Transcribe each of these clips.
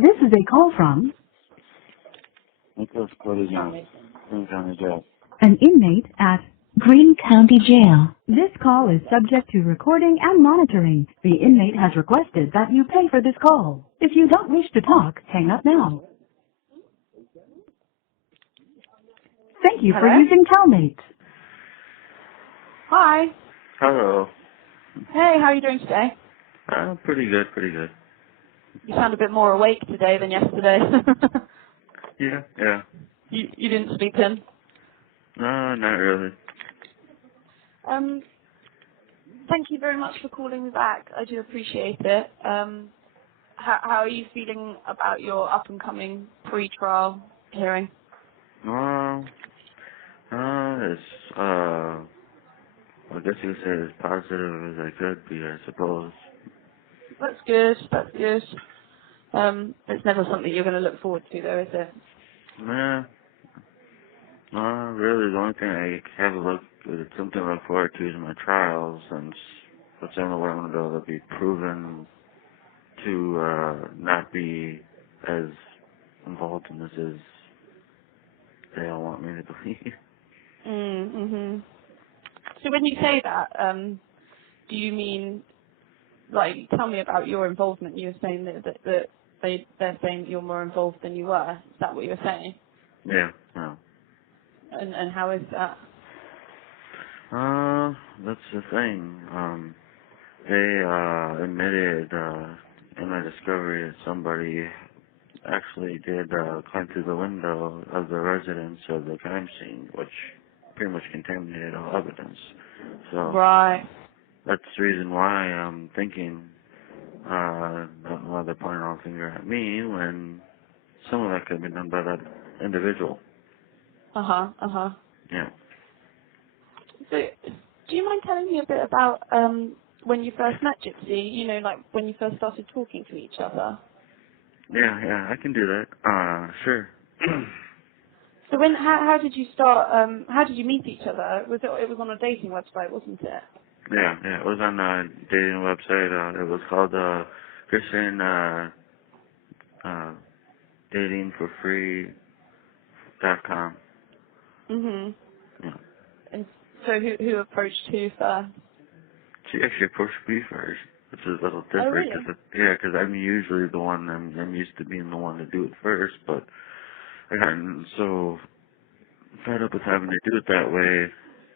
This is a call from Nicholas Cortizan, Green County Jail. an inmate at Green County Jail. This call is subject to recording and monitoring. The inmate has requested that you pay for this call. If you don't wish to talk, hang up now. Thank you for Hello? using Telmate. Hi. Hello. Hey, how are you doing today? Pretty good, pretty good. You sound a bit more awake today than yesterday. Yeah. you didn't sleep in? No, not really. Thank you very much for calling me back. I do appreciate it. How are you feeling about your up-and-coming pre-trial hearing? I guess you could say as positive as I could be, I suppose. That's good, that's good. It's never something you're going to look forward to, though, is it? Nah, really, the only thing I have something to look forward to is my trials, since that's the only way I'm going to be able to be proven to, not be as involved in this as they all want me to believe. Mm-hmm. So when you say that, do you mean, like, tell me about your involvement. You were saying that they're saying that you're more involved than you were. Is that what you were saying? Yeah, no. And how is that? That's the thing. They admitted in my discovery that somebody actually did climb through the window of the residence of the crime scene, which pretty much contaminated all evidence. So Right. that's the reason why I'm thinking that why they're pointing all finger at me when some of that could have been done by that individual. Uh-huh. Yeah. So, do you mind telling me a bit about when you first met Gypsy? You know, like when you first started talking to each other. Yeah, I can do that. Sure. So how did you start? How did you meet each other? It was on a dating website, wasn't it? Yeah, it was on a dating website. It was called Christian datingforfree.com. Mhm. Yeah. And so who approached who first? She actually approached me first, which is a little Oh, different really? because I'm usually the one. I'm used to being the one to do it first, but I gotten so fed up with having to do it that way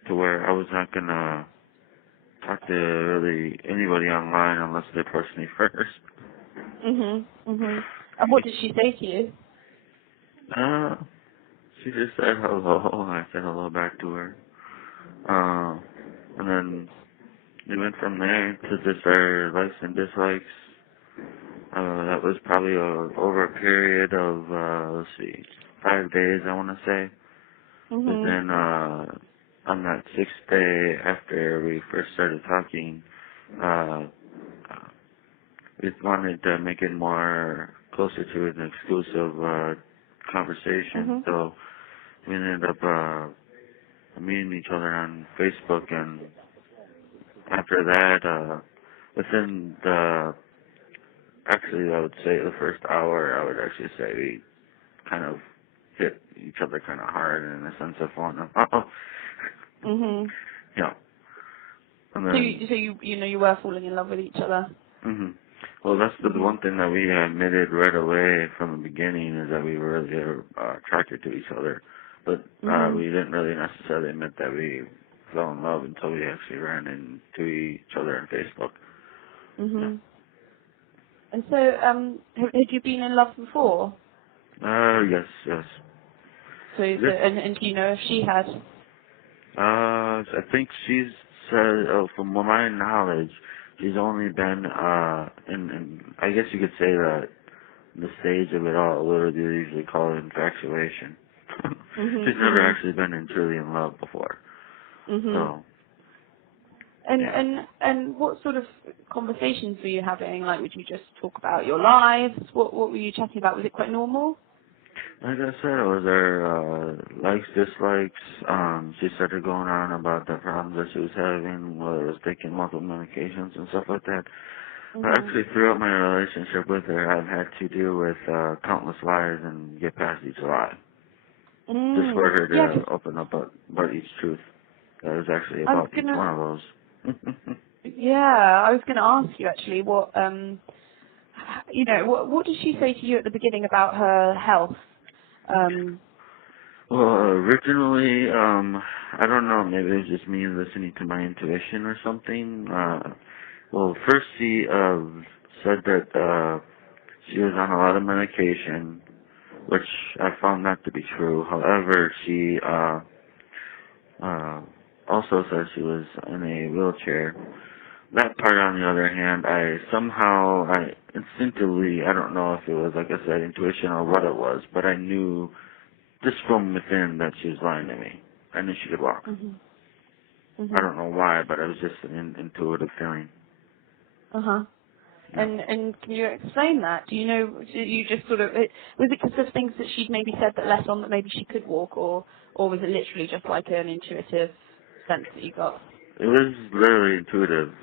to where I was not gonna talk to really anybody online unless they approached me first. Mhm. And what did she say to you? Uh, she just said hello, and I said hello back to her. And then we went from there to just our likes and dislikes. That was probably over a period of, let's see, 5 days, I want to say. But Mhm. then, on that sixth day after we first started talking, uh, we wanted to make it more closer to an exclusive, conversation. Mhm. So we ended up, meeting each other on Facebook, and after that, within actually I would say the first hour, I would actually say we kind of hit each other kind of hard in the sense of wanting to, Mhm. you know, and So then, you were falling in love with each other. hmm well, that's the Mhm. one thing that we admitted right away from the beginning is that we were really attracted to each other, but Mhm. we didn't really necessarily admit that we fell in love until we actually ran into each other on Facebook. Yeah. Mhm. And so, had you been in love before? Yes. This, And do you know if she had? I think she's said, from my knowledge, she's only been, in, I guess you could say that the stage of it all, what they usually call it infatuation. She's Mhm. never Mhm. actually been truly in love before. Mhm. So, And yeah. what sort of conversations were you having? Like, would you just talk about your lives? What were you chatting about? Was it quite normal? Like I said, it was her, likes, dislikes. She started going on about the problems that she was having, whether it was taking multiple medications and stuff like that. Actually, throughout my relationship with her, I've had to deal with countless lies and get past each lie. Just for her Yeah, to open up about each truth. That was actually I was about each one of those. I was gonna ask you actually what what did she say to you at the beginning about her health? Well, originally, I don't know, maybe it was just me listening to my intuition or something. Well, first she said that she was on a lot of medication, which I found not to be true. However, she also said she was in a wheelchair. That part, on the other hand, I instinctively, I don't know if it was, like I said, intuition or what it was, but I knew just from within that she was lying to me. I knew she could walk. I don't know why, but it was just an intuitive feeling. Uh-huh. Yeah. And can you explain that? Do you know, did you just sort of, was it because of things that she'd maybe said that let on that maybe she could walk, or was it literally just like an intuitive sense that you got? It was literally intuitive,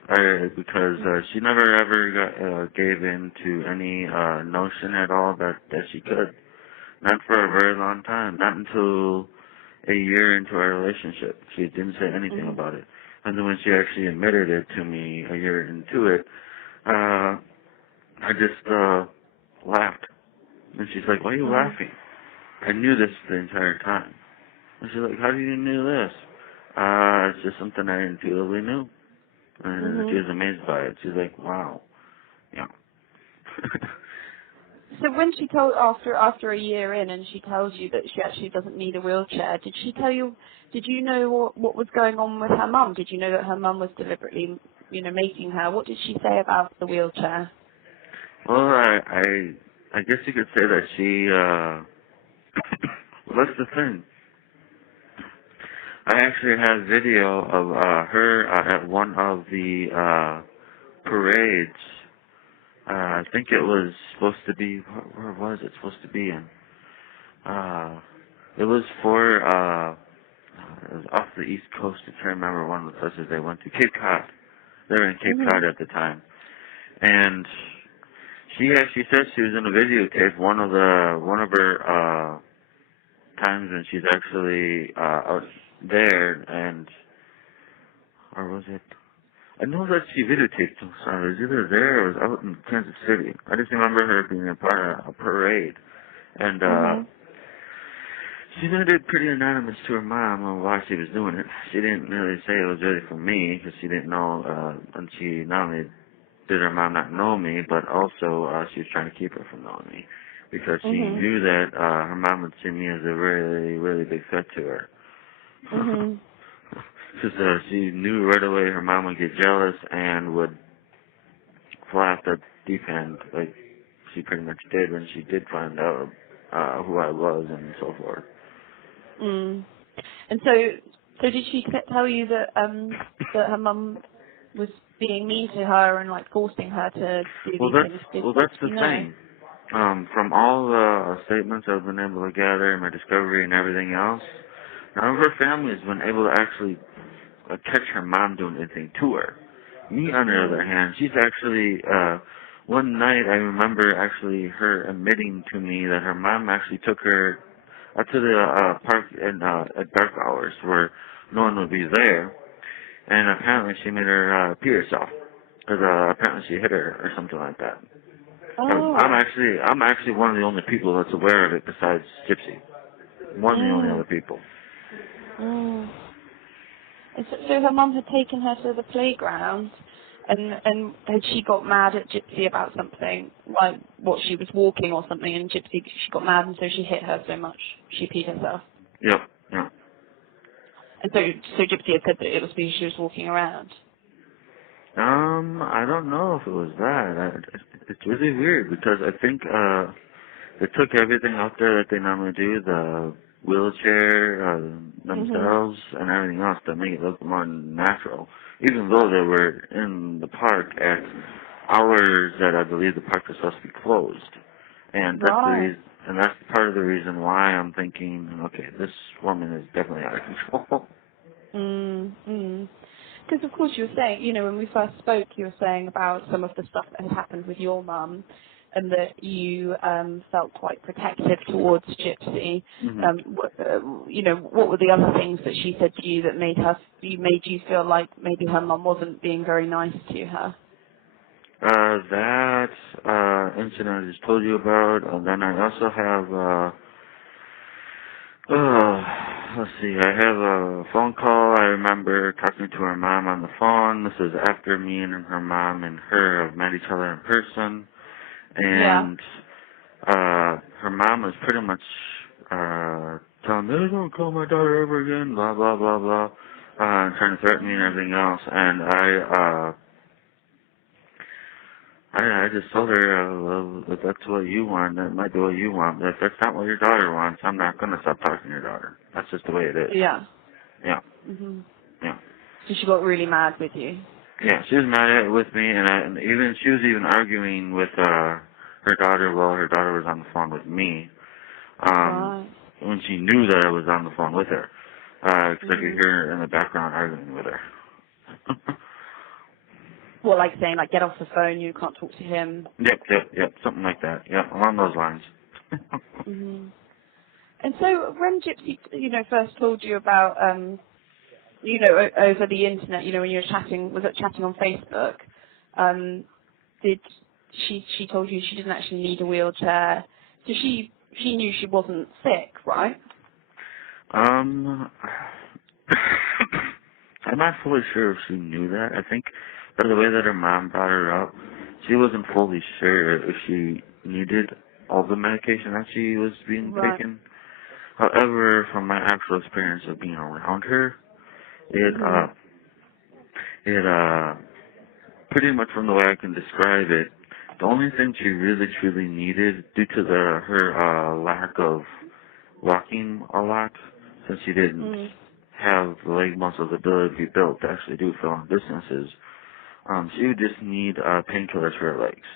because she never ever gave in to any notion at all that she could. Not for a very long time. Not until a year into our relationship. She didn't say anything about it. And then when she actually admitted it to me a year into it, I just laughed. And she's like, "Why are you laughing?" I knew this the entire time. And she's like, "How do you know this?" It's just something I intuitively knew. And she was amazed by it. She's like, "Wow." Yeah. So when she told, after a year in, and she tells you that she actually doesn't need a wheelchair, did she tell you, did you know what was going on with her mum? Did you know that her mum was deliberately, making her? What did she say about the wheelchair? Well, I guess you could say that she, well, that's the thing. I actually have video of her at one of the parades. I think it was supposed to be, where was it supposed to be in? It was for, it was off the East Coast. I can't remember one of the places they went to. Cape Cod. They were in Cape Cod at the time. And she actually said she was in a videotape one of her times when she's actually out there, and or was it? I know that she videotaped some song. It was either there or it was out in Kansas City. I just remember her being a part of a parade, and she made it pretty anonymous to her mom on why she was doing it. She didn't really say it was really for me because she didn't know, and she not only did her mom not know me, but also she was trying to keep her from knowing me because she knew that her mom would see me as a really, really big threat to her. Because she knew right away her mom would get jealous and would fly off the deep end, like she pretty much did when she did find out who I was and so forth. And so did she tell you that that her mum was being mean to her and like forcing her to do these things? That's the thing. From all the statements I've been able to gather, my discovery and everything else, none of her family has been able to actually catch her mom doing anything to her. Me, on the other hand, she's actually, one night I remember actually her admitting to me that her mom actually took her up to the park at dark hours where no one would be there, and apparently she made her pee herself, because apparently she hit her or something like that. I'm actually one of the only people that's aware of it besides Gypsy. One of the only other people. And so her mum had taken her to the playground, and had she got mad at Gypsy about something, like what she was walking or something, and she got mad, and so she hit her so much she peed herself. Yep. And so Gypsy had said that it was because she was walking around. I don't know if it was that. It's really weird because I think they took everything out there that they normally do, the wheelchair, themselves, and everything else to make it look more natural. Even though they were in the park at hours that I believe the park was supposed to be closed. And that's the reason, and that's part of the reason why I'm thinking, okay, this woman is definitely out of control. Because of course you were saying, you know, when we first spoke, you were saying about some of the stuff that had happened with your mum, and that you felt quite protective towards Gypsy. Hmm. You know, what were the other things that she said to you that made you feel like maybe her mum wasn't being very nice to her? That incident I just told you about, and then I also have, let's see, I have a phone call. I remember talking to her mom on the phone. This is after me and her mom and her have met each other in person. Yeah. And, her mom was pretty much, telling me, don't call my daughter ever again, blah, blah, blah, blah, and trying to threaten me and everything else. And I just told her, well, if that's what you want, that might be what you want. But if that's not what your daughter wants, I'm not going to stop talking to your daughter. That's just the way it is. Yeah. Yeah. Mhm. Yeah. So she got really mad with you. Yeah, she was mad at it with me, and even she was even arguing with her daughter while her daughter was on the phone with me. Right. When she knew that I was on the phone with her, because I could Mhm. hear her in the background arguing with her. What, like saying, like, get off the phone, you can't talk to him? Yep, something like that. Yep, along those lines. Mhm. And so when Gypsy, you know, first told you about, you know, over the internet, you know, when you were chatting, was it chatting on Facebook? Did she told you she didn't actually need a wheelchair? So she knew she wasn't sick, right? Um, I'm not fully sure if she knew that. I think by the way that her mom brought her up, she wasn't fully sure if she needed all the medication that she was being Right. taken. However, from my actual experience of being around her, it Mhm. pretty much from the way I can describe it, the only thing she really truly needed due to her lack of walking a lot, since she didn't Mm. have the leg muscles ability to be built to actually do long distances, she would just need painkillers for her legs.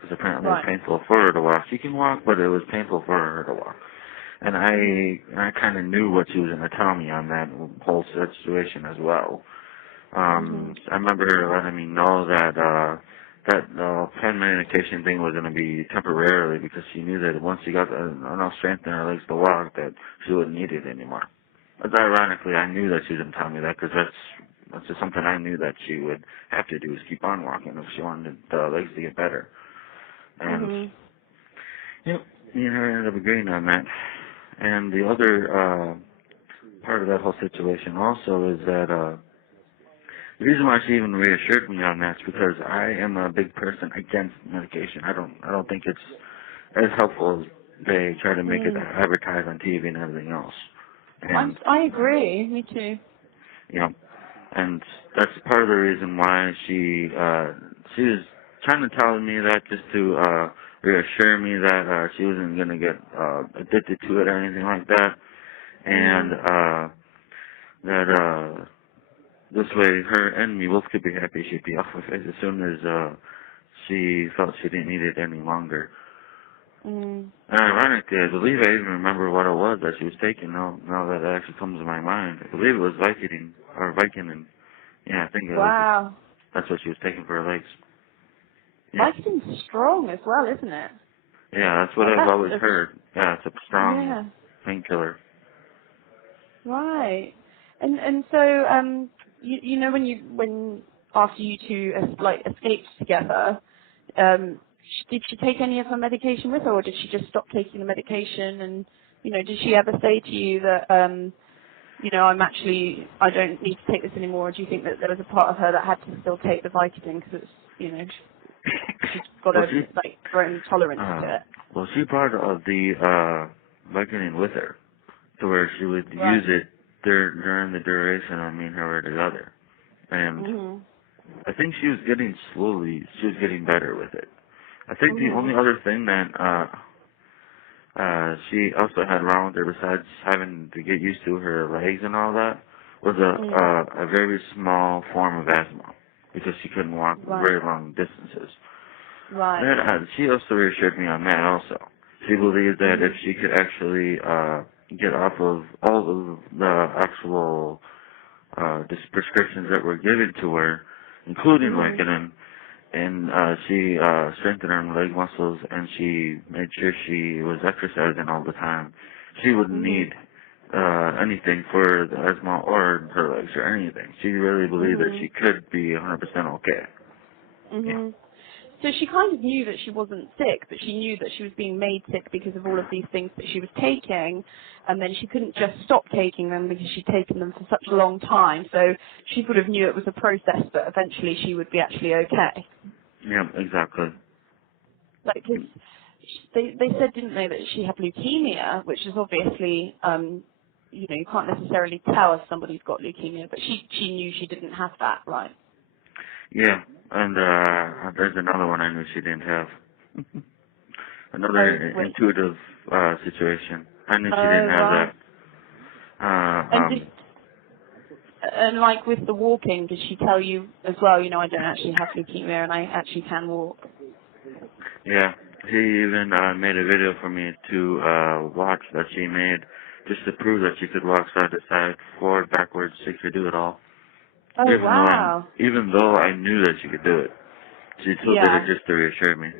Because apparently it was Right. painful for her to walk. She can walk, but it was painful for her to walk. And Mhm. I kind of knew what she was going to tell me on that whole situation as well. Mhm. I remember her letting me know that pain medication thing was going to be temporarily because she knew that once she got enough strength in her legs to walk, that she wouldn't need it anymore. But ironically, I knew that she was going to tell me that because that's just something I knew that she would have to do is keep on walking if she wanted the legs to get better. And Mhm. yep, me and her ended up agreeing on that. And the other part of that whole situation also is that the reason why she even reassured me on that is because I am a big person against medication. I don't think it's as helpful as they try to make it Mm. advertise on TV and everything else. And I agree. Me too. you know, and that's part of the reason why she was trying to tell me that just to reassure me that she wasn't gonna get addicted to it or anything like that, and Mm. that this way her and me both could be happy she'd be off of it as soon as she felt she didn't need it any longer. Mm. And ironically, I believe I even remember what it was that she was taking now that it actually comes to my mind. I believe it was Vicodin. Yeah, I think it was. Wow. That's what she was taking for her legs. Yeah. Vicodin's strong as well, isn't it? Yeah, that's what Like I've always that's heard. Yeah, it's a strong yeah. painkiller. Right. And so you know when after you two like escaped together, did she take any of her medication with her, or did she just stop taking the medication? And you know, did she ever say to you that you know, I don't need to take this anymore? Or do you think that there was a part of her that had to still take the Vicodin because it's, you know, she's got well, a like her own tolerance to it? she brought the Vicodin with her to where she would use Right. it during the duration of me and her were together. And Mhm. I think she was getting better with it. I think the Mhm. only other thing that she also had wrong with her besides having to get used to her legs and all that was Mm. a very small form of asthma because she couldn't walk Right. very long distances. Right. That she also reassured me on that also. She believed that if Mhm. she could actually get off of all of the actual prescriptions that were given to her, including Vicodin, and she strengthened her leg muscles, and she made sure she was exercising all the time. She wouldn't need anything for the asthma or her legs or anything. She really believed that she could be 100% okay. Yeah. So she kind of knew that she wasn't sick, but she knew that she was being made sick because of all of these things that she was taking, and then she couldn't just stop taking them because she'd taken them for such a long time. So she sort of knew it was a process, but eventually she would be actually okay. Yeah, exactly. Like, 'cause they said, didn't they, that she had leukemia, which is obviously, you know, you can't necessarily tell if somebody's got leukemia, but she knew she didn't have that, right? Yeah, and there's another one I knew she didn't have. Another Wait. intuitive situation. I knew she Oh, didn't have right. that. And like with the walking, did she tell you as well, you know, I don't actually have leukemia and I actually can walk? Yeah, she even made a video for me to watch that she made just to prove that she could walk side to side, forward, backwards, she could do it all. Oh, wow. Even though I knew that she could do it. She still did it Yeah. just to reassure me.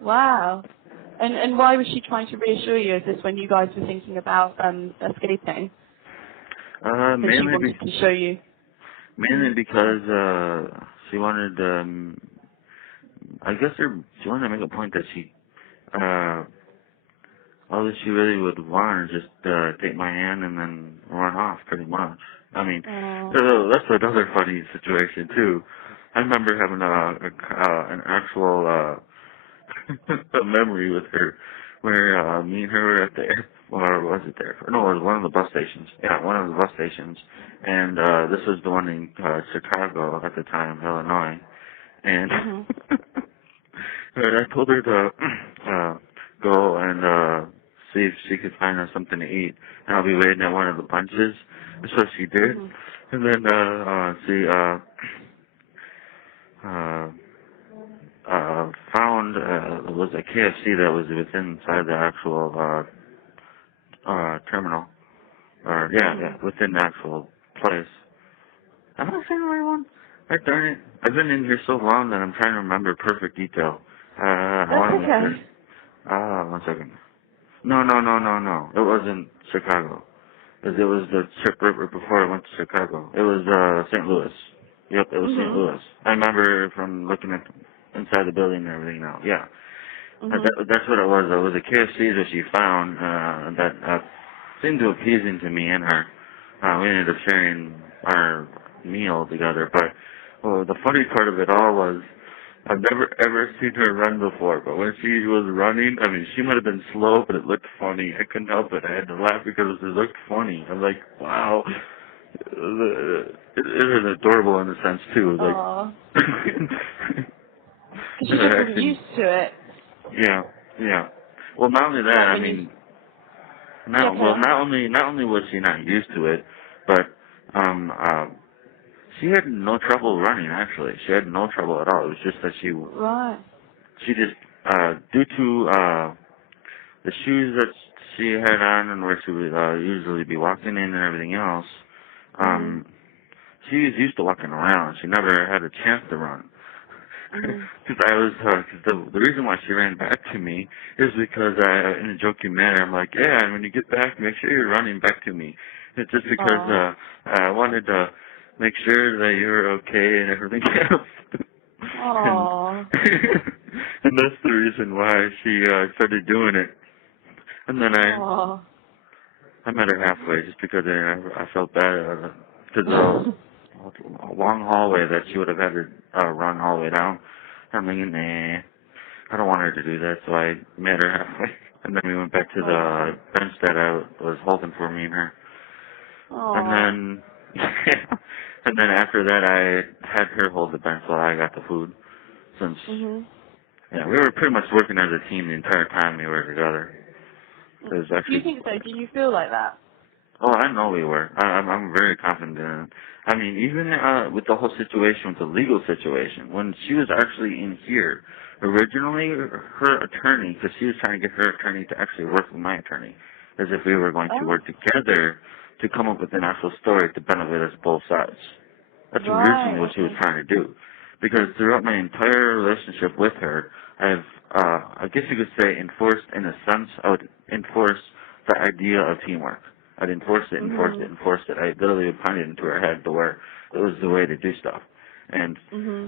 Wow. And why was she trying to reassure you? Is this when you guys were thinking about escaping? That she wanted to show you? Mainly because she wanted, I guess she wanted to make a point that all that she really would want is just take my hand and then run off, pretty much. I mean, that's another funny situation too. I remember having an actual a memory with her where me and her were at the airport, or was it there? No, it was one of the bus stations. Yeah, one of the bus stations. And this was the one in Chicago at the time, Illinois. And and I told her to go and see if she could find us something to eat. And I'll be waiting at one of the bunches. So she did. And then she found it was a KFC that was within inside the actual terminal. Or within the actual place. Am I saying the right one? God darn it. I've been in here so long that I'm trying to remember perfect detail. I want to make sure. One second. No. It wasn't Chicago. It was the trip right before I went to Chicago. It was St. Louis. Yep, it was St. Louis. I remember from looking at inside the building and everything now. Yeah. That's what it was. It was a KFC that she found that seemed to appeasing to me and her. We ended up sharing our meal together. But the funny part of it all was I've never ever seen her run before. But when she was running, I mean, she might have been slow, but it looked funny. I couldn't help it. I had to laugh because it looked funny. I'm like, wow. It is adorable in a sense too. It was like, because she just wasn't used to it. Yeah. Well, not only that, I mean, not only was she not used to it, but she had no trouble running. Actually, she had no trouble at all. It was just that she just due to the shoes that she had on and where she would usually be walking in and everything else. She was used to walking around. She never had a chance to run. Because the reason why she ran back to me is because in a joking manner, I'm like, yeah, and when you get back, make sure you're running back to me. It's just because I wanted to make sure that you were okay and everything else. And that's the reason why she started doing it. And then I met her halfway just because I felt bad because a long hallway that she would have had to run all the way down. I'm thinking, nah, I don't want her to do that, so I met her halfway. And then we went back to the bench that I was holding for me and her. And then after that, I had her hold the bench while I got the food. Since, yeah, we were pretty much working as a team the entire time we were together. It was actually, Do you think so? Do you feel like that? Oh, I know we were. I'm very confident in it. I mean, even with the whole situation, with the legal situation, when she was actually in here, originally her attorney, because she was trying to get her attorney to actually work with my attorney, as if we were going to work together to come up with an actual story to benefit us both sides. That's Right. originally what she was trying to do. Because throughout my entire relationship with her, I've, I guess you could say, enforced, in a sense, I would enforce the idea of teamwork. I'd enforce it, enforce it, enforce it. I literally would pound it into her head to where it was the way to do stuff. And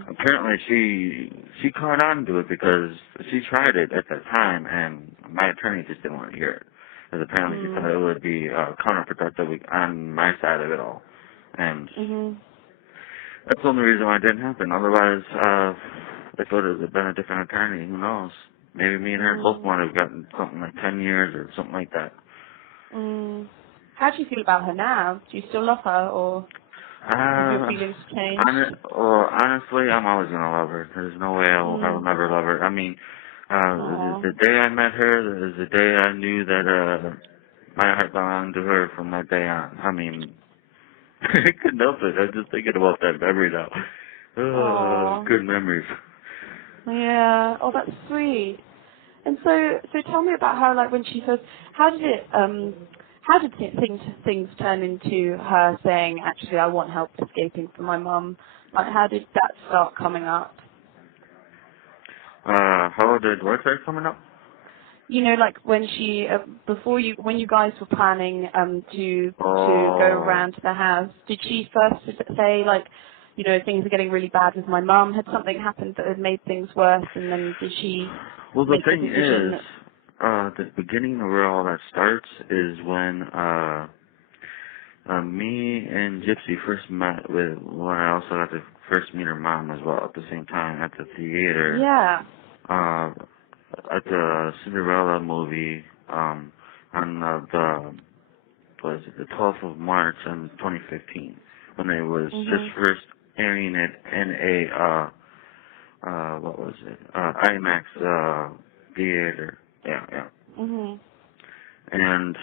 apparently she caught on to it because she tried it at that time, and my attorney just didn't want to hear it. Because apparently she thought it would be counterproductive on my side of it all. And that's the only reason why it didn't happen. Otherwise, if it would have been a different attorney, who knows? Maybe me and her both might have gotten something like 10 years or something like that. How do you feel about her now? Do you still love her, or have your feelings changed? Honestly, I'm always going to love her. There's no way I will never love her. I mean, the day I met her is the day I knew that my heart belonged to her from that day on. I mean, I couldn't help it. I'm just thinking about that memory now. Good memories. Yeah. Oh, that's sweet. And so tell me about how, like, when she first, how did things turn into her saying, actually, I want help escaping from my mum? Like, how did that start coming up? How did what start coming up? You know, like when she, when you guys were planning to go around to the house, did she first say, like, you know, things are getting really bad with my mum? Had something happened that had made things worse, and then did she? Well, the thing is, the beginning of where all that starts is when me and Gypsy first met when I also got to first meet her mom as well at the same time at the theater. Yeah. At the Cinderella movie, on the 12th of March in 2015, when they was just first airing it in a, IMAX, theater. Yeah. And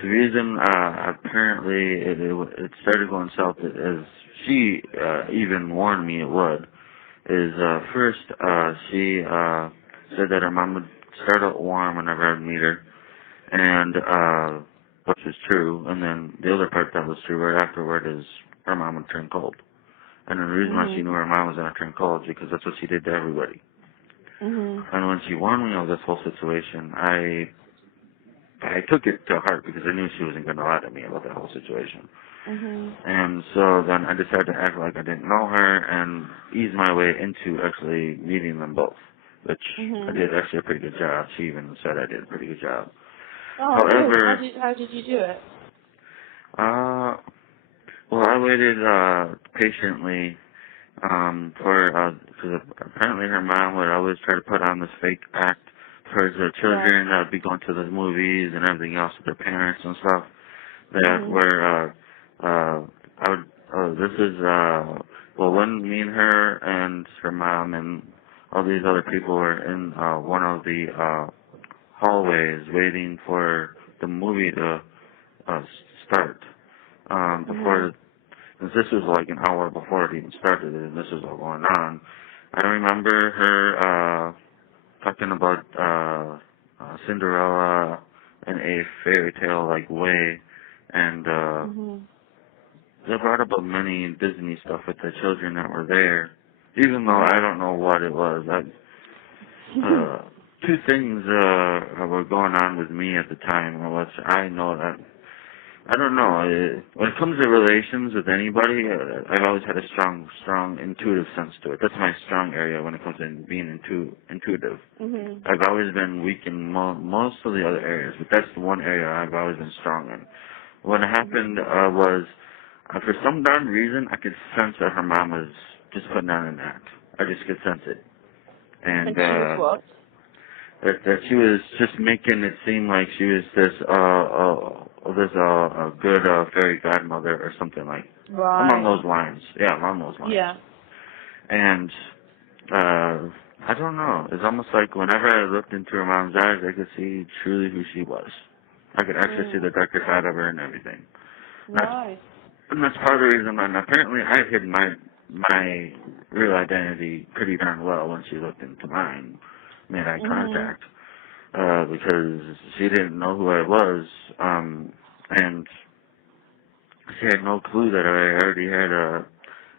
the reason, apparently it started going south, as she, even warned me it would, is, first, she, said that her mom would start out warm whenever I'd meet her, and, which is true, and then the other part that was true right afterward is her mom would turn cold. And the reason why she knew her mom was going to turn cold is because that's what she did to everybody. And when she warned me of this whole situation, I took it to heart because I knew she wasn't going to lie to me about that whole situation. And so then I decided to act like I didn't know her and ease my way into actually meeting them both, which I did actually a pretty good job. She even said I did a pretty good job. Oh, However, how did you do it? well, I waited patiently because apparently her mom would always try to put on this fake act towards the children that would be going to the movies and everything else with their parents and stuff. That where I would this is well, when me and her and her mom and all these other people were in one of the hallways waiting for the movie to start. Before, since this was like an hour before it even started, and this was all going on, I remember her talking about Cinderella in a fairy tale like way, and they brought up many Disney stuff with the children that were there, even though I don't know what it was. Two things were going on with me at the time, which I know that, I don't know, when it comes to relations with anybody, I've always had a strong intuitive sense to it. That's my strong area when it comes to being intuitive. I've always been weak in most of the other areas, but that's the one area I've always been strong in. What happened was, for some darn reason, I could sense that her mom was just putting on an act. I just could sense it. And she was what? That she was just making it seem like she was this good fairy godmother or something like along those lines. Yeah, along those lines. Yeah. And I don't know. It's almost like whenever I looked into her mom's eyes, I could see truly who she was. I could actually see the darker side of her and everything. And that's part of the reason. And apparently, I hid my real identity pretty darn well when she looked into mine, made eye contact, because she didn't know who I was, and She had no clue that I already had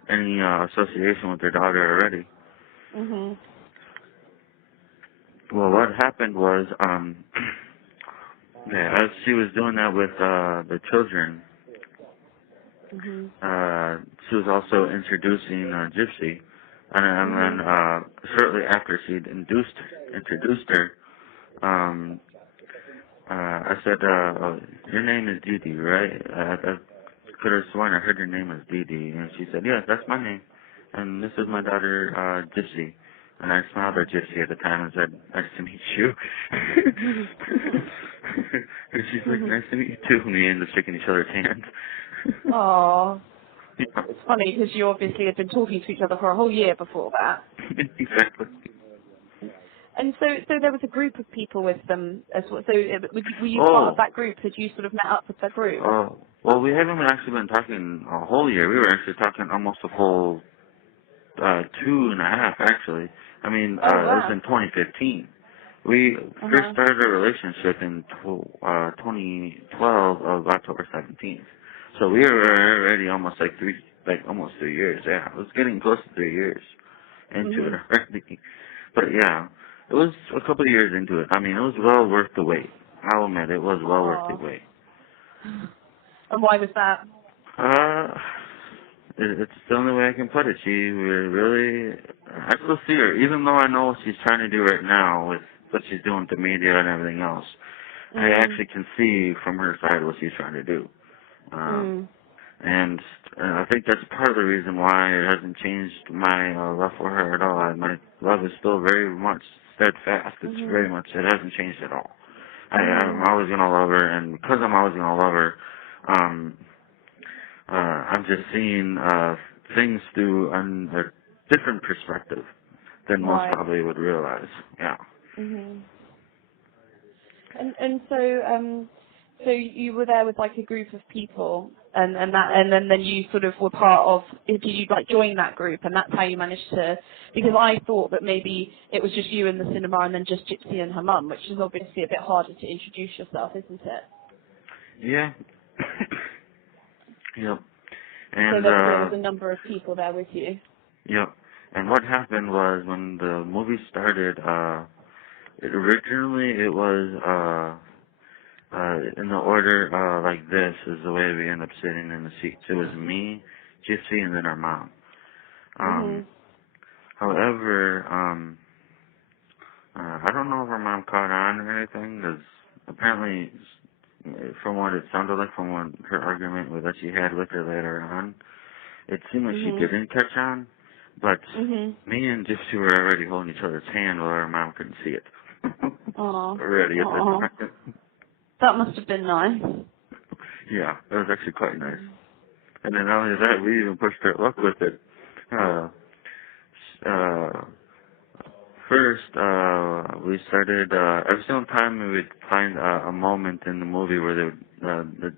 any association with her daughter already. Mhm. Well, what happened was, yeah, as she was doing that with the children, Mhm. she was also introducing Gypsy, and then Mhm. shortly after she'd introduced her, I said, "Your name is Dee Dee, right?" I could have sworn I heard your name was Dee Dee, and she said, "Yes, that's my name, and this is my daughter Gypsy." And I smiled at Gypsy at the time and said, "Nice to meet you." And she's like, "Nice to meet you too." Me and the shaking each other's hands. Oh, Yeah. it's funny because you obviously had been talking to each other for a whole year before that. Exactly. And so there was a group of people with them as well. So were you part of Oh, that group? Had you sort of met up with that group? well, we haven't actually been talking a whole year. We were actually talking almost a whole 2.5 actually. I mean, Oh it was wow. in 2015. We Uh first huh. started a relationship in 2012 of October 17th. So we were already almost almost 3 years. Yeah, it was getting close to 3 years into it Mhm. already. But yeah, it was a couple of years into it. I mean, it was well worth the wait. I'll admit it was well worth the Oh. wait. And why was that? Uh, it's the only way I can put it. She really, I still see her, even though I know what she's trying to do right now with what she's doing with the media and everything else. I Mm. actually can see from her side what she's trying to do. Mm. And I think that's part of the reason why it hasn't changed my love for her at all. My love is still very much steadfast. It's very Mhm. much, it hasn't changed at all. I'm Mhm. always gonna love her, and because I'm always gonna love her, um, I'm just seeing things through a different perspective than most Right. probably would realize. Yeah. Mhm. And so you were there with like a group of people, and then you sort of were part of. Did you like join that group, and that's how you managed to? Because I thought that maybe it was just you in the cinema, and then just Gypsy and her mum, which is obviously a bit harder to introduce yourself, isn't it? Yeah. Yep. So And there was a number of people there with you. yep. And what happened was when the movie started, originally it was in the order like this is the way we end up sitting in the seats. It was me, Gypsy, and then our mom. Um, Mhm. however, I don't know if her mom caught on or anything, because apparently, from what it sounded like, from what her argument that she had with her later on, it seemed like she Mhm. didn't catch on, but Mhm. me and Gypsy were already holding each other's hand while her mom couldn't see it. Oh. Already at the Oh. time. That must have been nice. Yeah, it was actually quite nice. And then not only that, we even pushed our luck with it. Uh, uh, First, we started, every single time we would find a moment in the movie where the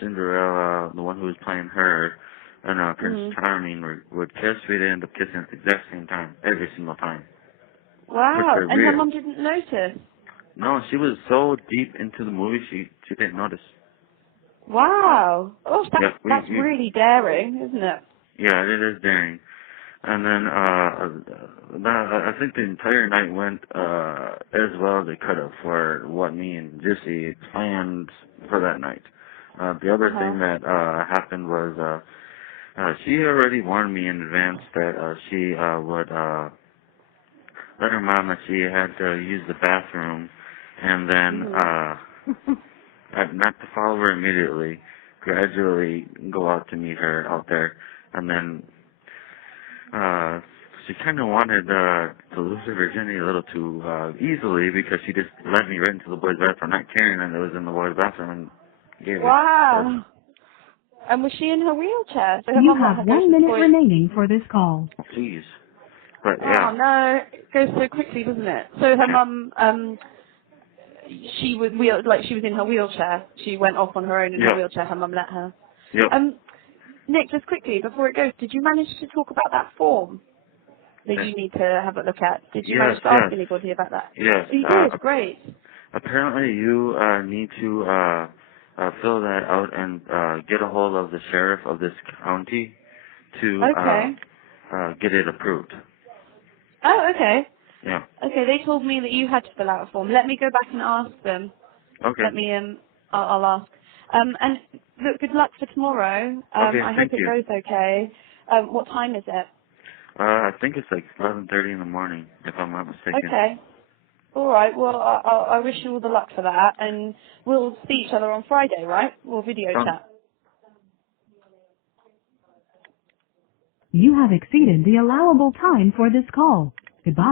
Cinderella, the one who was playing her, and Prince Mhm. Charming would kiss, we'd end up kissing at the exact same time, every single time. Which Wow. are And her weird. mum didn't notice. No, she was so deep into the movie, she didn't notice. Wow. Oh, Yeah, that's really daring, isn't it? yeah, it is daring. And then I think the entire night went as well as it could have for what me and Jissy planned for that night. The Uh other huh. thing that happened was she already warned me in advance that she would let her mom that she had to use the bathroom, and then Mhm. not to follow her immediately, gradually go out to meet her out there, and then she kind of wanted to lose her virginity a little too easily because she just led me right into the boys' bathroom, not caring that it was in the boys' bathroom, and gave it. Wow. And was she in her wheelchair? So her You mum let have her go to 1 the minute toilet. remaining for this call. Jeez. But Oh yeah, no, it goes so quickly, doesn't it? So her yeah, mum, she was she was in her wheelchair. She went off on her own in her yep, wheelchair. Her mum let her. yep, Um, Nick, just quickly before it goes, did you manage to talk about that form that yeah. you need to have a look at? Did you Yes, manage to ask yes, anybody about that? yes. Oh, you did. Great. Apparently, you need to fill that out and get a hold of the sheriff of this county to Okay. get it approved. Oh, okay. Yeah. Okay, they told me that you had to fill out a form. Let me go back and ask them. Okay. Let me, I'll ask. And look, good luck for tomorrow. Okay, I hope thank it you. goes okay. What time is it? I think it's like 11:30 in the morning, if I'm not mistaken. Okay. All right. Well, I wish you all the luck for that, and we'll see each other on Friday, right? We'll video Sounds chat. You have exceeded the allowable time for this call. Goodbye.